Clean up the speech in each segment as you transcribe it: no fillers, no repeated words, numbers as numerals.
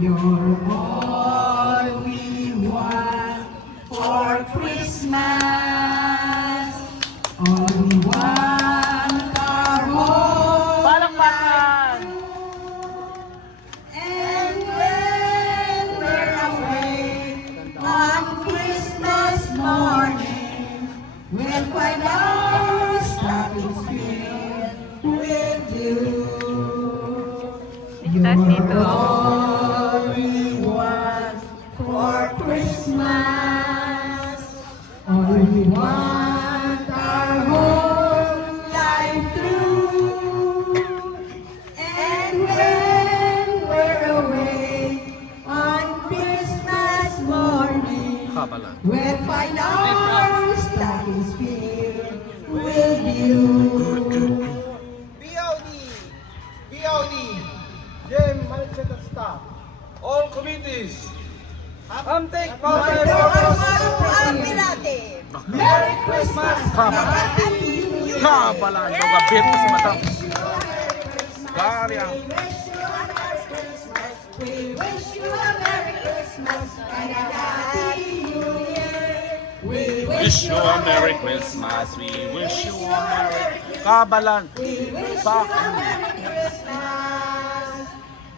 You're all we want for Christmas. All we want are home. Palakpakan! And when we're away on Christmas morning, we'll find our stockings filled with you. Tas dito. All we want for Christmas, all we want our whole life through. And when we're away on Christmas morning, we'll find our stockings filled with you. BOD, Jem Malchet staff, all committees, take Merry Christmas! Kabalan! Gabit mo si Madam. Karya. We wish you a Merry Christmas and a Happy New Year. We Wish you a Merry Christmas. We wish you a Merry... Kabalan. Sa...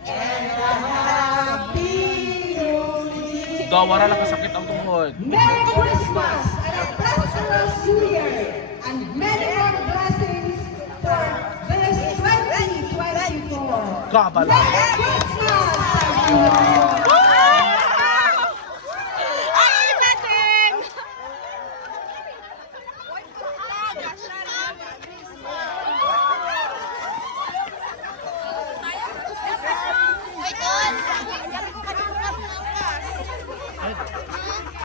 and a Happy New Year. Gawara lang kasakit ang tungkod. Merry Christmas and a prosperous New Year and many more blessings for this 2024. Kabalan. Merry Christmas!